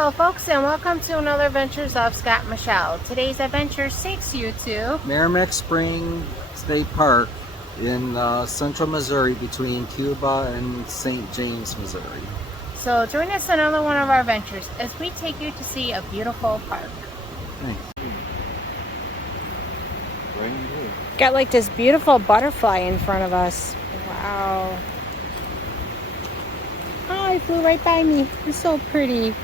Hello folks, and welcome to another Adventures of Scott and Michelle. Today's adventure takes you to Maramec Spring State Park in central Missouri between Cuba and St. James, Missouri. So join us in another one of our adventures as we take you to see a beautiful park. Thanks. Got like this beautiful butterfly in front of us. Wow. Oh, it flew right by me. It's so pretty.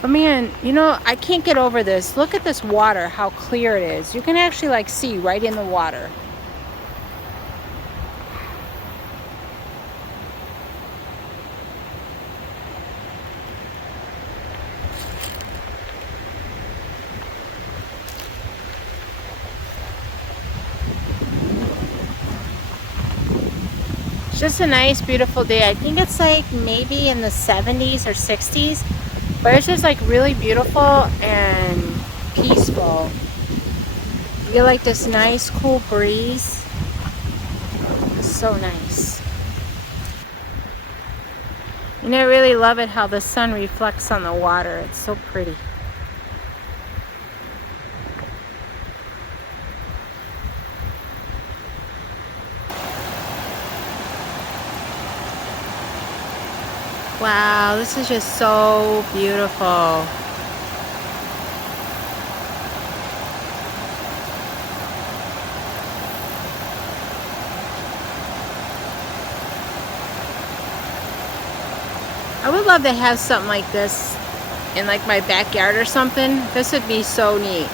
But man, you know, I can't get over this. Look at this water, how clear it is. You can actually like see right in the water. It's just a nice, beautiful day. I think it's like maybe in the 70s or 60s. But it's just like really beautiful and peaceful. You get like this nice cool breeze. It's so nice. And I really love it how the sun reflects on the water. It's so pretty. Wow, this is just so beautiful. I would love to have something like this in like my backyard or something. This would be so neat.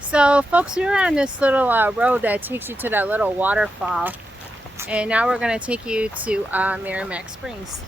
So folks, we were on this little road that takes you to that little waterfall, and now we're going to take you to Maramec Springs.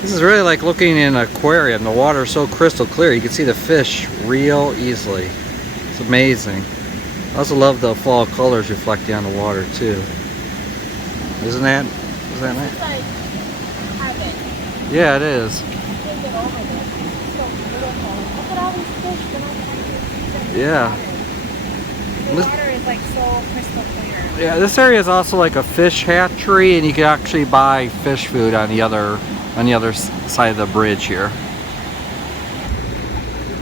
This is really like looking in an aquarium. The water is so crystal clear. You can see the fish real easily. It's amazing. I also love the fall colors reflecting on the water too. Isn't that nice? It's like heaven. Yeah, it is. Can't get over this. It's so beautiful. Look at all these fish going on here. Yeah. The water is like so crystal clear. Yeah, this area is also like a fish hatchery, and you can actually buy fish food on the other side of the bridge here.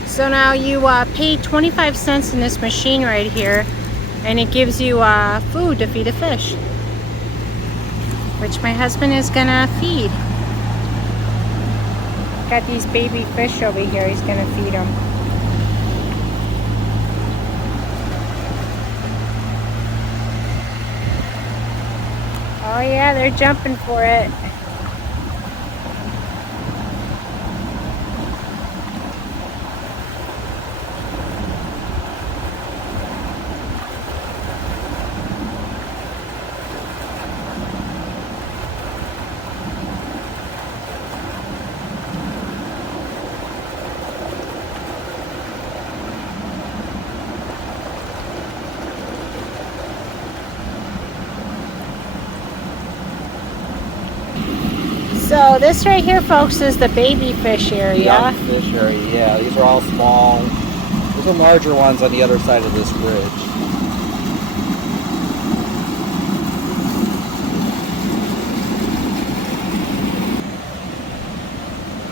So now you pay 25 cents in this machine right here, and it gives you food to feed a fish, which my husband is gonna feed. Got these baby fish over here. He's gonna feed them. Oh yeah, they're jumping for it. So this right here, folks, is the baby fish area. Young fish area, yeah. These are all small. There's some larger ones on the other side of this bridge.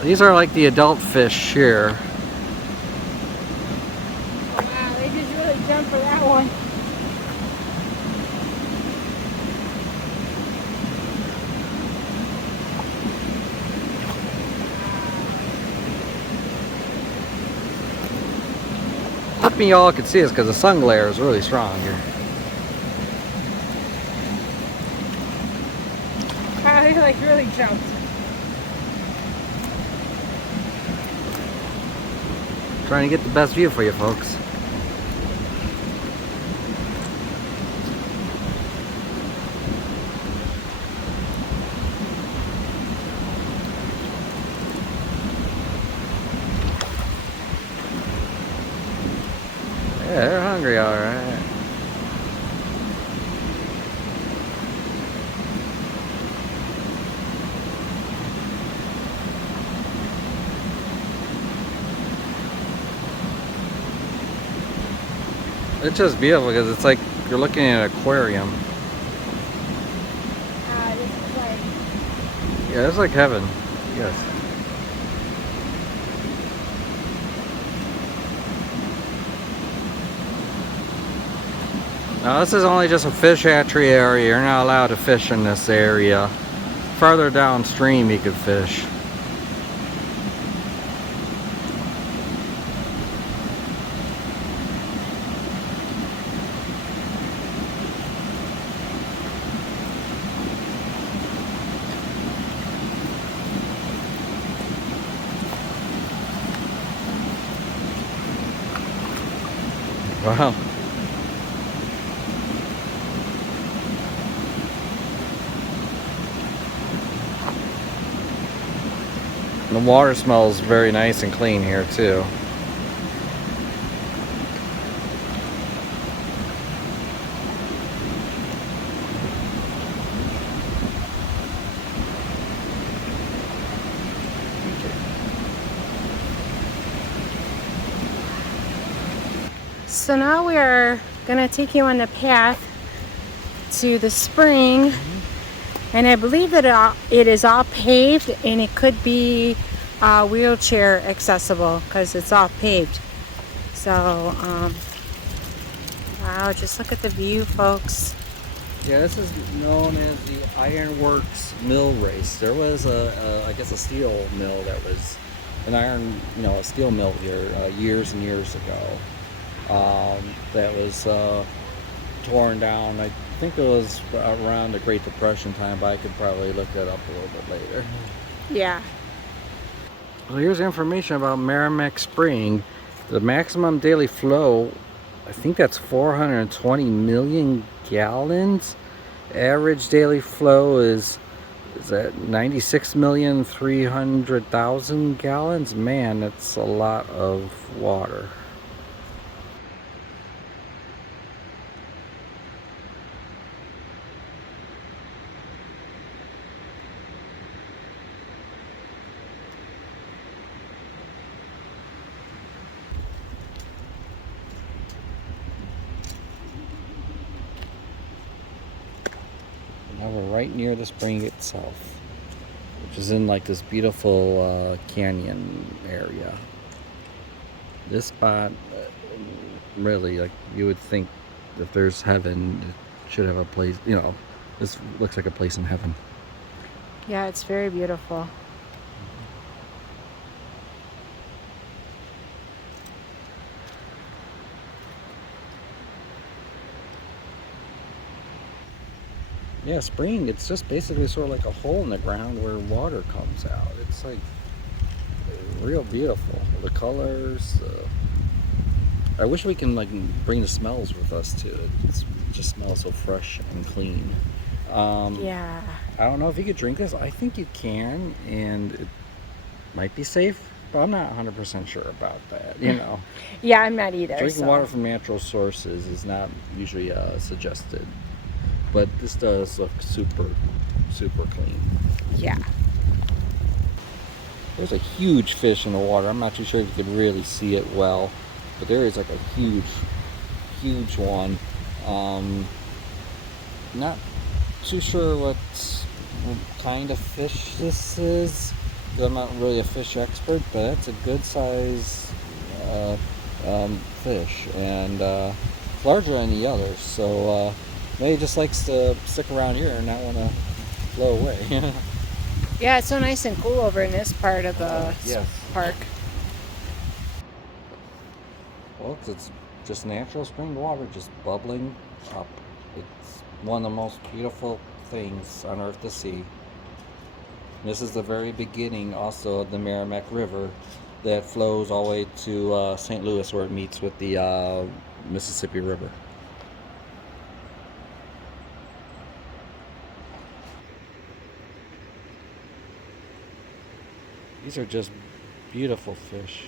These are like the adult fish here. Wow, they just really jumped for that one. Hoping y'all can see this because the sun glare is really strong here. they like really jumped. Trying to get the best view for you folks. Yeah, they're hungry, all right. It's just beautiful because it's like you're looking at an aquarium. This is like Yeah, it's like heaven. Yes. Now this is only just a fish hatchery area. You're not allowed to fish in this area. Farther downstream you could fish. Wow. The water smells very nice and clean here too. So now we are gonna take you on the path to the spring, and I believe that it is all paved, and it could be wheelchair accessible because it's all paved. So, wow, just look at the view, folks. Yeah, this is known as the Ironworks Mill Race. There was I guess a steel mill that was an iron, a steel mill here years and years ago. That was torn down. I think it was around the Great Depression time, but I could probably look that up a little bit later. Yeah. Well, here's information about Maramec Spring. The maximum daily flow, I think that's 420 million gallons. Average daily flow is at 96,300,000 gallons. Man, that's a lot of water. Now we're right near the spring itself, which is in like this beautiful canyon area. This spot, really, like you would think if there's heaven, it should have a place, this looks like a place in heaven. Yeah, it's very beautiful. Yeah, spring, it's just basically sort of like a hole in the ground where water comes out. It's like real beautiful. The colors. I wish we can like bring the smells with us too. It just smells so fresh and clean. Yeah. I don't know if you could drink this. I think you can, and it might be safe, but I'm not 100% sure about that. Yeah, I'm not either. Drinking water from natural sources is not usually suggested. But this does look super, super clean. Yeah. There's a huge fish in the water. I'm not too sure if you could really see it well, but there is like a huge, huge one. Not too sure what kind of fish this is. I'm not really a fish expert, but that's a good size fish, and it's larger than the others. So. Maybe just likes to stick around here and not want to blow away. Yeah, it's so nice and cool over in this part of the park. Well, it's just natural spring water just bubbling up. It's one of the most beautiful things on earth to see. This is the very beginning also of the Maramec River that flows all the way to St. Louis, where it meets with the Mississippi River. These are just beautiful fish.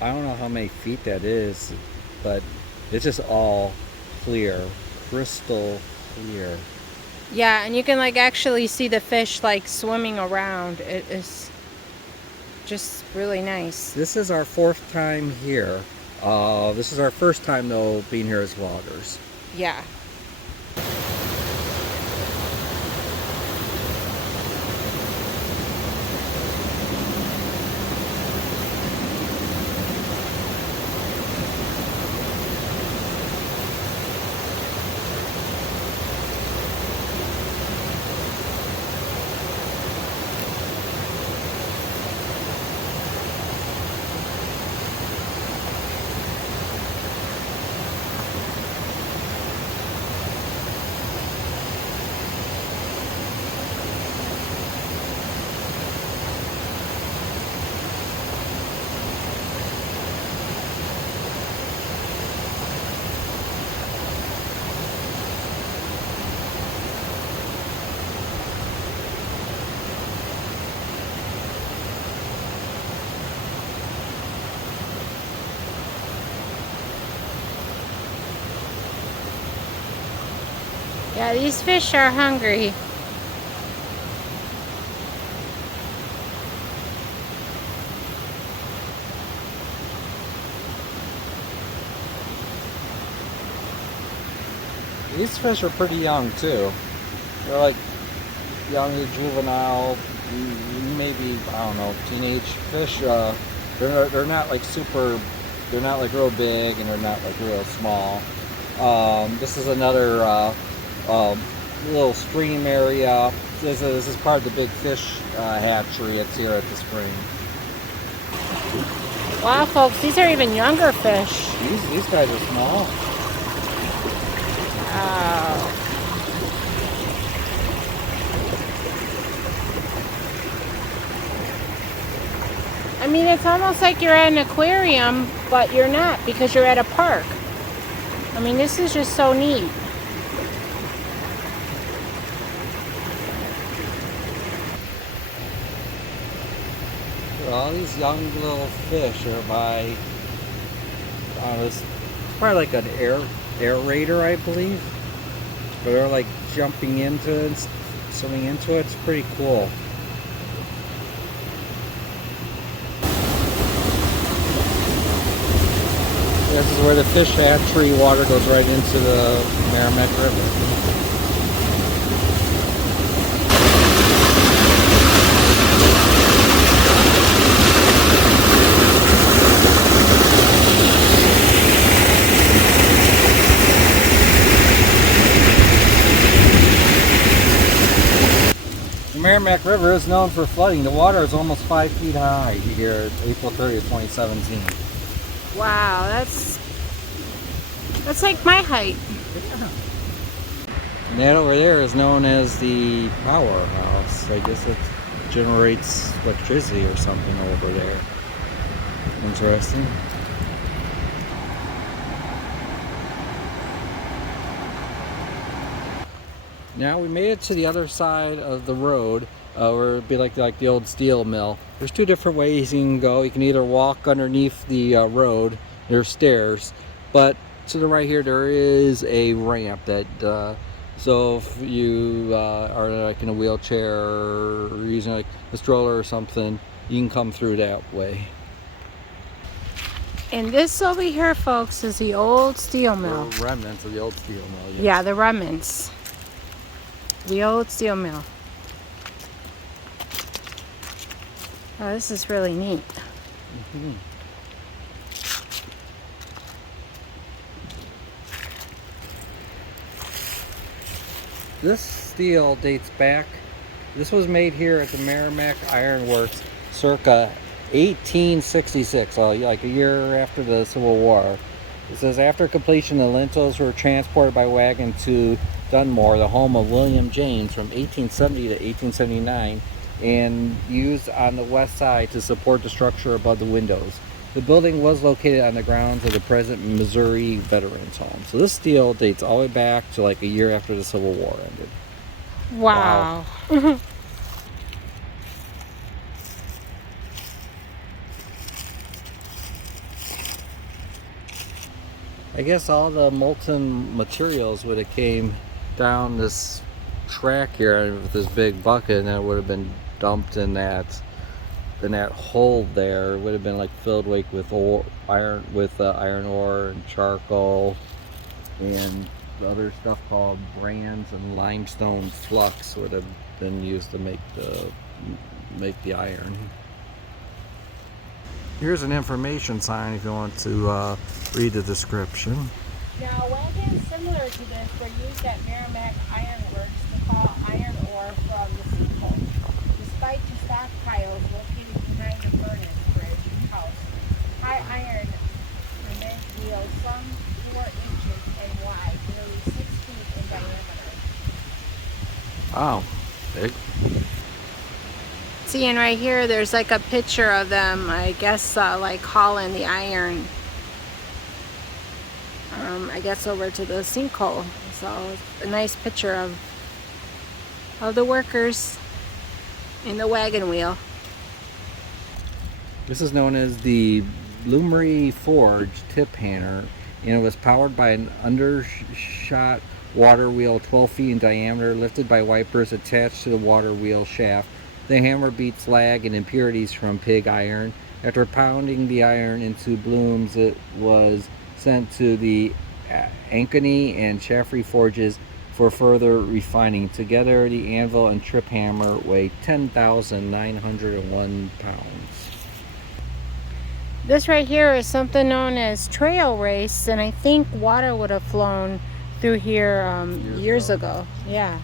I don't know how many feet that is, but it's just all clear, crystal clear. Yeah, and you can like actually see the fish like swimming around. It is just really nice. This is our 4th time here. This is our first time though being here as vloggers. Yeah. Yeah, these fish are hungry. These fish are pretty young too. They're like young juvenile, maybe, I don't know, teenage fish. They're not like super, they're not like real big, and they're not like real small. This is another little stream area. This is part of the big fish hatchery that's here at the spring. Wow, folks, these are even younger fish. These guys are small. Wow. I mean, it's almost like you're at an aquarium, but you're not because you're at a park. I mean, this is just so neat. All these young little fish are by, it's probably like an aerator, I believe. But they're like jumping into it and swimming into it. It's pretty cool. This is where the fish hatchery water goes right into the Maramec River. The Maramec River is known for flooding. The water is almost 5 feet high here April 30th, 2017. Wow, that's like my height. And that over there is known as the powerhouse. I guess it generates electricity or something over there. Interesting. Now we made it to the other side of the road, where it'd be like the old steel mill. There's 2 different ways you can go. You can either walk underneath the road. There's stairs, but to the right here there is a ramp that so if you are like in a wheelchair or using like a stroller or something, you can come through that way. And this over here, folks, is the old steel mill. The remnants of the old steel mill. Yes. Yeah, the remnants. The old steel mill. Oh, this is really neat. Mm-hmm. This steel dates back. This was made here at the Maramec Iron Works circa 1866, like a year after the Civil War. It says after completion, the lintels were transported by wagon to Dunmore, the home of William James, from 1870 to 1879, and used on the west side to support the structure above the windows. The building was located on the grounds of the present Missouri Veterans Home. So this steel dates all the way back to like a year after the Civil War ended. Wow. I guess all the molten materials would have came down this track here with this big bucket, and it would have been dumped in that hole there. It would have been like filled like with iron ore and charcoal and other stuff called brands, and limestone flux would have been used to make the iron. Here's an information sign if you want to read the description. Now, wagons similar to this were used at Maramec Iron Works to haul iron ore from the seaport. Despite the stockpiles located behind the furnace bridge house, high iron cement wheels, some 4 inches in wide, nearly 6 feet in diameter. Wow, big. Seeing right here, there's like a picture of them, I guess, like hauling the iron, I guess, over to the sinkhole. So it's a nice picture of the workers in the wagon wheel. This is known as the Bloomery Forge tip hammer, and it was powered by an undershot water wheel 12 feet in diameter, lifted by wipers attached to the water wheel shaft. The hammer beat slag and impurities from pig iron. After pounding the iron into blooms, it was sent to the Ankeny and Chaffrey forges for further refining. Together, the anvil and trip hammer weighed 10,901 pounds. This right here is something known as trail race, and I think water would have flown through here years ago. Yeah.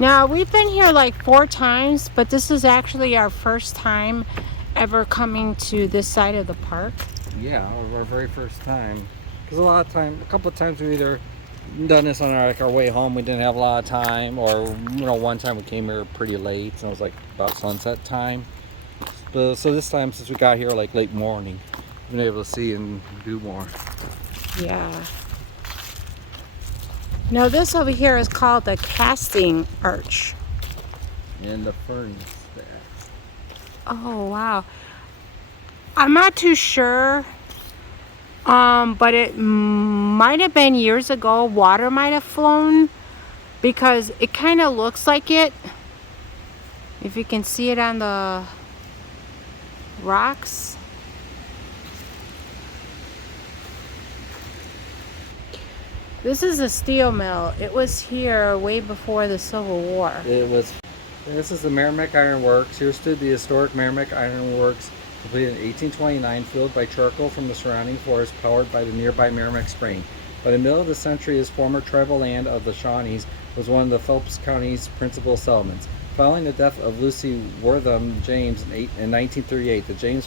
Now, we've been here like 4 times, but this is actually our first time ever coming to this side of the park. Yeah, our very first time. Because a couple of times we either done this on our way home, we didn't have a lot of time, or one time we came here pretty late, and it was like about sunset time. But so this time, since we got here like late morning, we've been able to see and do more. Yeah. Now this over here is called the casting arch. And the furnace there. Oh wow. I'm not too sure, but it might have been years ago. Water might have flown, because it kind of looks like it. If you can see it on the rocks. This is a steel mill. It was here way before the Civil War. This is the Maramec Iron Works. Here stood the historic Maramec Iron Works, completed in 1829, fueled by charcoal from the surrounding forest, powered by the nearby Maramec Spring. By the middle of the century, this former tribal land of the Shawnees was one of the Phelps County's principal settlements. Following the death of Lucy Wortham James in 1938, the James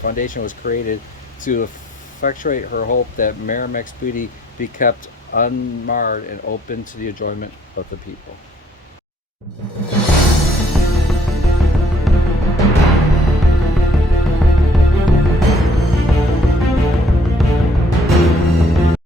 Foundation was created to effectuate her hope that Maramec's beauty be kept unmarred and open to the enjoyment of the people.